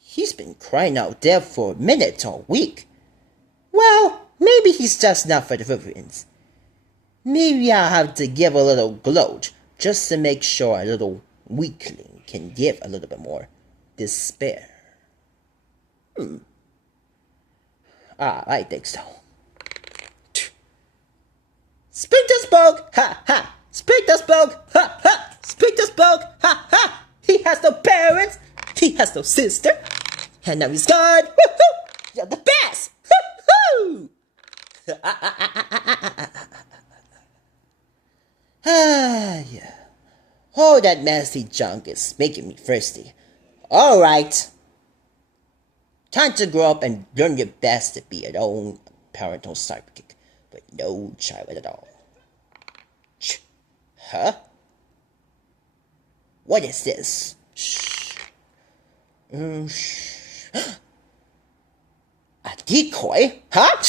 He's been crying out there for a minute or a week. Well, maybe he's just not for the Riverins. Maybe I'll have to give a little gloat just to make sure a little weakling can give a little bit more despair. I think so. Speak the spoke! Ha ha! Speak the spoke! Ha ha! Speak the spoke! Ha ha! He has no parents! He has no sister! And now he's gone! Woo-hoo! You're the best! Woo-hoo! Yeah. All that nasty junk is making me thirsty. Alright. Time to grow up and learn your best to be your own parental sidekick, with no child at all. Huh? What is this? Shh. A decoy? Huh?